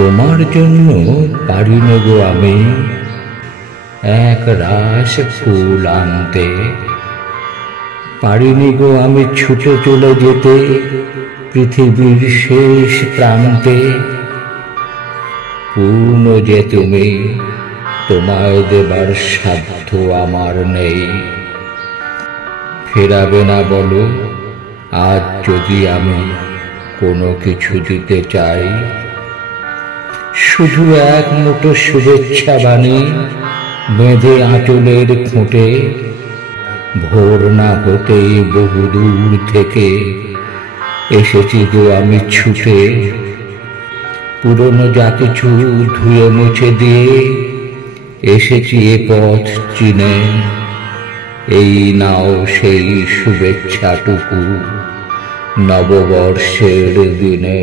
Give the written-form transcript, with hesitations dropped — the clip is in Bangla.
তোমার জন্য পারিনে গো আমি এক রাশ ফুল আনতে, পারিনি গো আমি ছুটে চলে যেতে পৃথিবীর শেষ প্রান্তে। পূর্ণ যে তুমি, তোমায় দেবার সাধ্য আমার নেই। ফেরাবে না বলো আজ যদি আমি কোনো কিছু দিতে চাই, শুধু এক মুঠো শুভেচ্ছা বাণী বেঁধে আঁচলের খুঁটে। ভোর না হতেই বহুদূর থেকে এসেছি গো আমি ছুটে, পুরনো যা কিছু ধুয়ে মুছে দিয়ে এসেছি এ পথ চিনে। এই নাও সেই শুভেচ্ছাটুকু নববর্ষের দিনে।